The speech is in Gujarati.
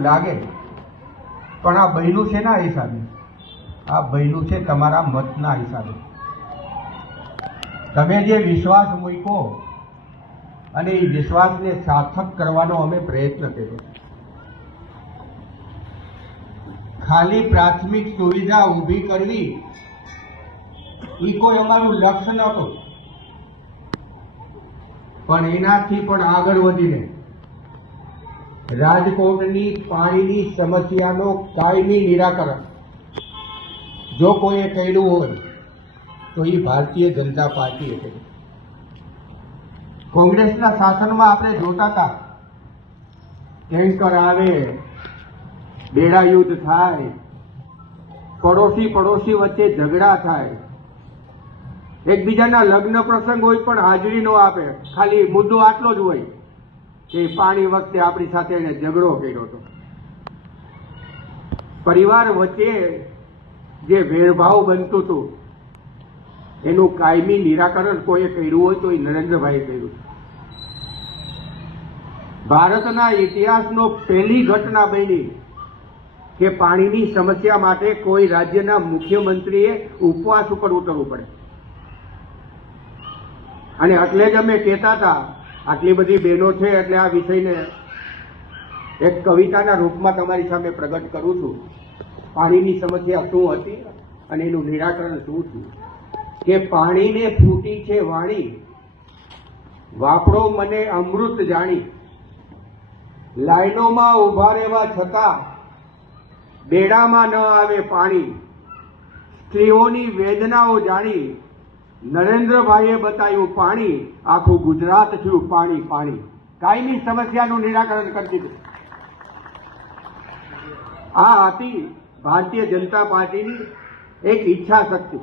લાગે પણ આ બન્યું છે ના હિસાબે, આ બન્યું છે તમારા મતના હિસાબે. તમે જે વિશ્વાસ મૂક્યો અને એ વિશ્વાસને સાર્થક કરવાનો અમે પ્રયત્ન કર્યો. ખાલી પ્રાથમિક સુવિધા ઊભી કરવી એ કોઈ અમારું લક્ષ્ય નહોતું, પણ એનાથી પણ આગળ વધીને રાજકોટની પાણીની સમસ્યાનો કાયમી નિરાકરણ જો કોઈએ કર્યું હોય તો એ ભારતીય જનતા પાર્ટીએ કર્યું. કોંગ્રેસના શાસનમાં આપણે જોતા હતા, ટેન્કર આવે, બેડા યુદ્ધ થાય, પડોશી વચ્ચે ઝઘડા થાય, એકબીજાના લગ્ન પ્રસંગ હોય પણ હાજરી ન આપે. ખાલી મુદ્દો આટલો જ હોય કે પાણી વખતે આપણી સાથે એને ઝઘડો કર્યો હતો. પરિવાર વચ્ચે જે ભેદભાવ બનતું હતું એનું કાયમી નિરાકરણ કોઈએ કર્યું હોય તો એ નરેન્દ્રભાઈએ કર્યું. ભારતના ઇતિહાસનો પહેલી ઘટના બની કે પાણીની સમસ્યા માટે કોઈ રાજ્યના મુખ્યમંત્રીએ ઉપવાસ ઉપર ઉતરવું પડે. અને એટલે જ અમે કહેતા હતા, આટલી બધી બહેનો છે એટલે આ વિષયને એક કવિતાના રૂપમાં તમારી સામે પ્રગટ કરું છું. પાણીની સમસ્યા શું હતી અને એનું નિરાકરણ શું થયું. કે પાણીને ફૂટી છે વાણી, વાપરો મને અમૃત જાણી. લાઈનોમાં ઉભા રહેવા છતાં બેડામાં ન આવે પાણી. સ્ત્રીઓની વેદનાઓ જાણી નરેન્દ્રભાઈએ બતાવ્યું પાણી. આખું ગુજરાત થયું પાણી પાણી. કાયમી સમસ્યાનું નિરાકરણ કરી દીધું. આ હતી ભારતીય જનતા પાર્ટીની એક ઈચ્છા શક્તિ.